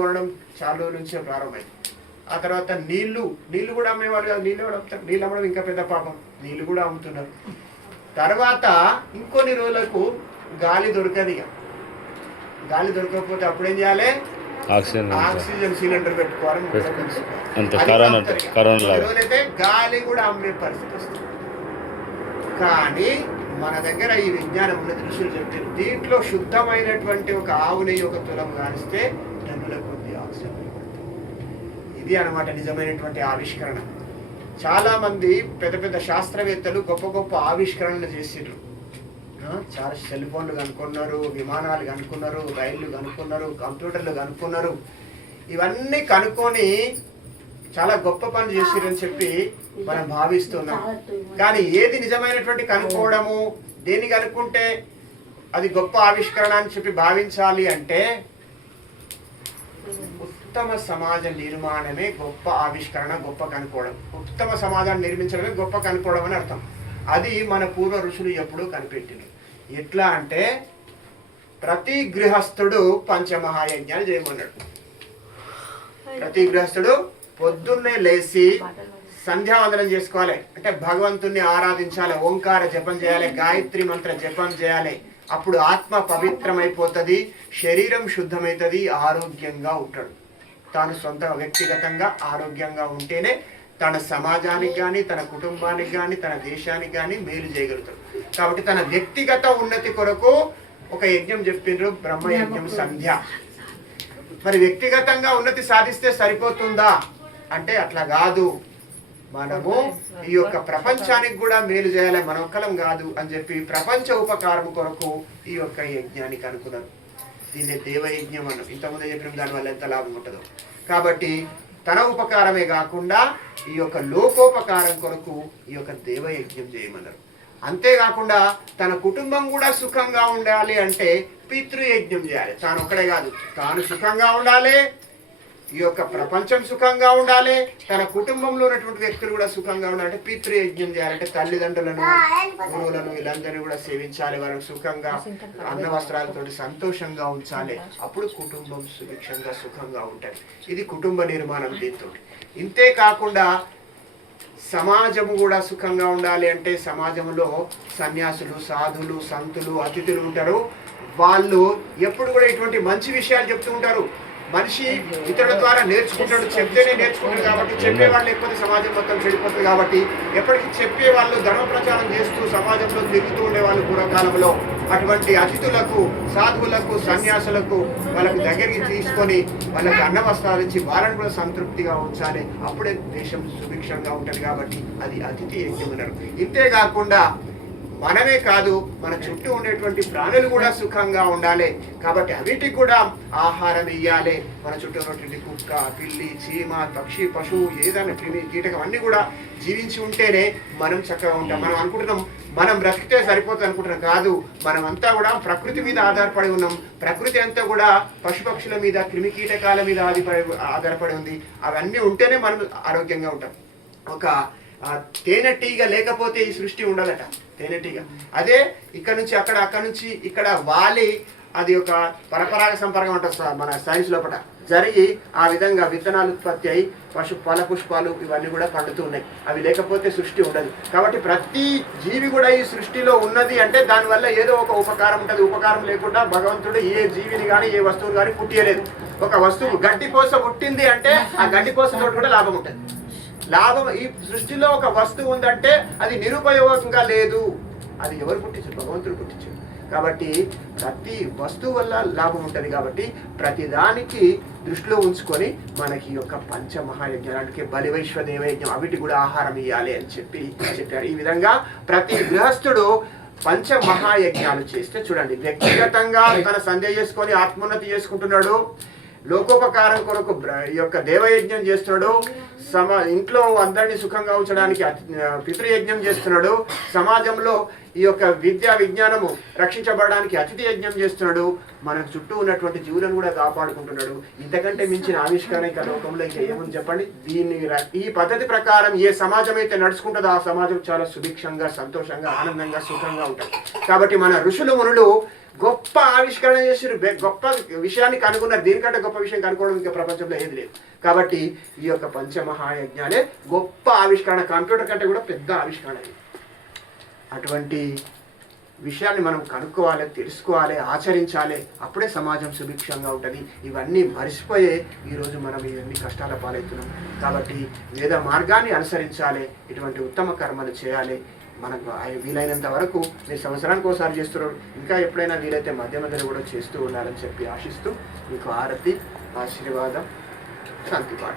కొనడం చాలా రోజుల నుంచే ప్రారంభమైంది. ఆ తర్వాత నీళ్ళు నీళ్ళు కూడా అమ్మేవాళ్ళు కాదు నీళ్ళు కూడా అమ్ముతారు. నీళ్ళు అమ్మడం ఇంకా పెద్ద పాపం. నీళ్ళు కూడా అమ్ముతున్నారు. తర్వాత ఇంకొన్ని రోజులకు గాలి దొరకదు ఇక. గాలి దొరకకపోతే అప్పుడు ఏం చేయాలి? ఆక్సిజన్ సిలిండర్ పెట్టుకోవాలి. రోజులైతే గాలి కూడా అమ్మే పరిస్థితి వస్తుంది. కానీ మన దగ్గర ఈ విజ్ఞానం ఉన్నది ఋషులు చెప్పారు దీంట్లో శుద్ధమైనటువంటి ఒక ఆవు నెయ్యి ఒక తులం కానిస్తే ఇది అన్నమాట నిజమైనటువంటి ఆవిష్కరణ. చాలామంది పెద్ద పెద్ద శాస్త్రవేత్తలు గొప్ప గొప్ప ఆవిష్కరణలు చేసిండ్రు చాలా సెల్ ఫోన్లు కనుక్కున్నారు విమానాలు కనుక్కున్నారు రైళ్ళు కనుక్కున్నారు కంప్యూటర్లు కనుక్కున్నారు. ఇవన్నీ కనుక్కొని చాలా గొప్ప పని చేసిరని చెప్పి మనం భావిస్తున్నాం. కానీ ఏది నిజమైనటువంటి కనుక్కోవడము దేన్ని కనుక్కుంటే అది గొప్ప ఆవిష్కరణ అని చెప్పి భావించాలి అంటే ఉత్తమ సమాజ నిర్మాణమే గొప్ప ఆవిష్కరణ గొప్ప కనుకోవడం ఉత్తమ సమాజాన్ని నిర్మించడమే గొప్ప కనుకోవడం అని అర్థం. అది మన పూర్వ ఋషులు ఎప్పుడూ కనిపెట్టింది ఎట్లా అంటే ప్రతి గృహస్థుడు పంచమహాయజ్ఞాలు చేయమన్నాడు. ప్రతి గృహస్థుడు పొద్దున్నే లేచి సంధ్యావందనం చేసుకోవాలి. అంటే భగవంతుణ్ణి ఆరాధించాలి ఓంకార జపం చేయాలి గాయత్రి మంత్ర జపం చేయాలి. అప్పుడు ఆత్మ పవిత్రమైపోతుంది శరీరం శుద్ధమవుతుంది ఆరోగ్యంగా ఉంటాడు. తాను సొంత వ్యక్తిగతంగా ఆరోగ్యంగా ఉంటేనే తన సమాజానికి కానీ తన కుటుంబానికి కానీ తన దేశానికి కానీ మేలు చేయగలుగుతాడు. కాబట్టి తన వ్యక్తిగత ఉన్నతి కొరకు ఒక యజ్ఞం చెప్పిండ్రు బ్రహ్మ యజ్ఞం సంధ్య. మరి వ్యక్తిగతంగా ఉన్నతి సాధిస్తే సరిపోతుందా? అంటే అట్లా కాదు. మనము ఈ యొక్క ప్రపంచానికి కూడా మేలు చేయాలి మన ఒక్కలం కాదు అని చెప్పి ప్రపంచ ఉపకారం కొరకు ఈ యొక్క యజ్ఞానికి అనుకున్నారు. దీన్ని దేవయజ్ఞం అన్నాం ఇంతకుముందు చెప్పిన దానివల్ల ఎంత లాభం ఉంటుందో. కాబట్టి తన ఉపకారమే కాకుండా ఈ యొక్క లోకోపకారం కొరకు ఈ యొక్క దేవయజ్ఞం చేయమన్నారు. అంతేకాకుండా తన కుటుంబం కూడా సుఖంగా ఉండాలి అంటే పితృయజ్ఞం చేయాలి. తాను ఒక్కడే కాదు తాను సుఖంగా ఉండాలి ఈ యొక్క ప్రపంచం సుఖంగా ఉండాలి. తన కుటుంబంలో ఉన్నటువంటి వ్యక్తులు కూడా సుఖంగా ఉండాలంటే పితృయజ్ఞం చేయాలంటే తల్లిదండ్రులను గురువులను వీళ్ళందరినీ కూడా సేవించాలి. వారికి సుఖంగా అన్న వస్త్రాలతో సంతోషంగా ఉంచాలి. అప్పుడు కుటుంబం సుభిక్షంగా సుఖంగా ఉంటుంది. ఇది కుటుంబ నిర్మాణం దీంతో. ఇంతే కాకుండా సమాజము కూడా సుఖంగా ఉండాలి అంటే సమాజంలో సన్యాసులు సాధులు సంతులు అతిథులు ఉంటారు. వాళ్ళు ఎప్పుడు కూడా ఇటువంటి మంచి విషయాలు చెప్తూ ఉంటారు. మనిషి ఇతరుల ద్వారా నేర్చుకుంటాడు చెప్తేనే నేర్చుకుంటాడు కాబట్టి చెప్పేవాళ్ళు లేకపోతే సమాజం మొత్తం చెడిపోతుంది కాబట్టి ఎప్పటికీ చెప్పే వాళ్ళు ధర్మ ప్రచారం చేస్తూ సమాజంలో తిరుగుతూ ఉండే వాళ్ళు పూర్వకాలంలో అటువంటి అతిథులకు సాధువులకు సన్యాసులకు వాళ్ళకు దగ్గరికి తీసుకొని వాళ్ళకి అన్న వస్త్రాలు ఇచ్చి వాళ్ళని కూడా సంతృప్తిగా ఉంచాలి. అప్పుడే దేశం సుభిక్షంగా ఉంటుంది కాబట్టి అది అతిథి యజ్ఞం అన్నారు. ఇంతే కాకుండా మనమే కాదు మన చుట్టూ ఉండేటువంటి ప్రాణులు కూడా సుఖంగా ఉండాలి. కాబట్టి అవిటికి కూడా ఆహారం ఇవ్వాలి మన చుట్టూ ఉన్నటువంటి కుక్క పిల్లి చీమ పక్షి పశువు ఏదైనా క్రిమి కీటకం అన్నీ కూడా జీవించి ఉంటేనే మనం చక్కగా ఉంటాం. మనం అనుకుంటున్నాం మనం బ్రతికితే సరిపోతుంది అనుకుంటున్నాం. కాదు మనం అంతా కూడా ప్రకృతి మీద ఆధారపడి ఉన్నాం. ప్రకృతి అంతా కూడా పశుపక్షుల మీద క్రిమి కీటకాల మీద ఆధారపడి ఆధారపడి ఉంది. అవన్నీ ఉంటేనే మనం ఆరోగ్యంగా ఉంటాం. ఒక ఆ, తేనెటీగ లేకపోతే ఈ సృష్టి ఉండదట తేనెటీగ అదే ఇక్కడ నుంచి అక్కడ అక్కడ నుంచి ఇక్కడ వాలి అది ఒక పరపరాగ సంపర్కం అంటారు సార్ మన సైన్స్ లోపల జరిగి ఆ విధంగా విత్తనాలు ఉత్పత్తి అయి పశు ఫల పుష్పాలు ఇవన్నీ కూడా పండుతూ ఉన్నాయి. అవి లేకపోతే సృష్టి ఉండదు. కాబట్టి ప్రతి జీవి కూడా ఈ సృష్టిలో ఉన్నది అంటే దానివల్ల ఏదో ఒక ఉపకారం ఉంటుంది. ఉపకారం లేకుండా భగవంతుడు ఏ జీవిని కానీ ఏ వస్తువుని కానీ పుట్టియలేదు. ఒక వస్తువు గడ్డి కోస పుట్టింది అంటే ఆ గడ్డి కోసం కూడా లాభం ఉంటుంది. లాభం ఈ సృష్టిలో ఒక వస్తువు ఉందంటే అది నిరుపయోగంగా లేదు. అది ఎవరు పుట్టించారు? భగవంతుడు పుట్టించారు కాబట్టి ప్రతి వస్తువు వల్ల లాభం ఉంటుంది కాబట్టి ప్రతి దానికి దృష్టిలో ఉంచుకొని మనకి యొక్క పంచ మహాయజ్ఞానికి బలివైశ్వ దేవయజ్ఞం అవిటి కూడా ఆహారం ఇవ్వాలి అని చెప్పి చెప్పారు. ఈ విధంగా ప్రతి గృహస్థుడు పంచమహాయజ్ఞాలు చేస్తే చూడండి వ్యక్తిగతంగా తన సందేహం చేసుకొని ఆత్మోన్నతి చేసుకుంటున్నాడు. లోకోపకారం కొరకు బ్ర- ఈ యొక్క దేవయజ్ఞం చేస్తున్నాడు. సమ ఇంట్లో అందరినీ సుఖంగా ఉంచడానికి అతి- పితృయజ్ఞం చేస్తున్నాడు. సమాజంలో ఈ యొక్క విద్యా విజ్ఞానము రక్షించబడడానికి అతిథి యజ్ఞం చేస్తున్నాడు. మన చుట్టూ ఉన్నటువంటి జీవులను కూడా కాపాడుకుంటున్నాడు. ఇంతకంటే మించిన ఆవిష్కరణ ఇక లోకంలో ఇంకా ఏముంది చెప్పండి? దీన్ని ఈ పద్ధతి ప్రకారం ఏ సమాజం అయితే నడుచుకుంటుందో ఆ సమాజం చాలా సుభిక్షంగా సంతోషంగా ఆనందంగా సుఖంగా ఉంటుంది. కాబట్టి మన ఋషులు మునులు గొప్ప ఆవిష్కరణ చేసిరు. గొప్ప విషయాన్ని కనుగొన్నారు దీనికంటే గొప్ప విషయం కనుక్కోవడం ఇంకా ప్రపంచంలో ఏది లేదు. కాబట్టి ఈ యొక్క పంచమహాయజ్ఞాలే గొప్ప ఆవిష్కరణ కంప్యూటర్ కంటే కూడా పెద్ద ఆవిష్కరణ ఇది. అటువంటి విషయాన్ని మనం కనుక్కోవాలి తెలుసుకోవాలి ఆచరించాలి. అప్పుడే సమాజం సుభిక్షంగా ఉంటుంది. ఇవన్నీ మరిసిపోయే ఈరోజు మనం ఇవన్నీ కష్టాల పాలవుతున్నాం. కాబట్టి వేద మార్గాన్ని అనుసరించాలి. ఇటువంటి ఉత్తమ కర్మలు చేయాలి. మనకు వీలైనంత వరకు మీరు సంవత్సరానికి ఒకసారి చేస్తున్నారు. ఇంకా ఎప్పుడైనా వీలైతే మధ్య మధ్యలో కూడా చేస్తూ ఉండాలని చెప్పి ఆశిస్తూ మీకు ఆరతి ఆశీర్వాదం శాంతి పాట.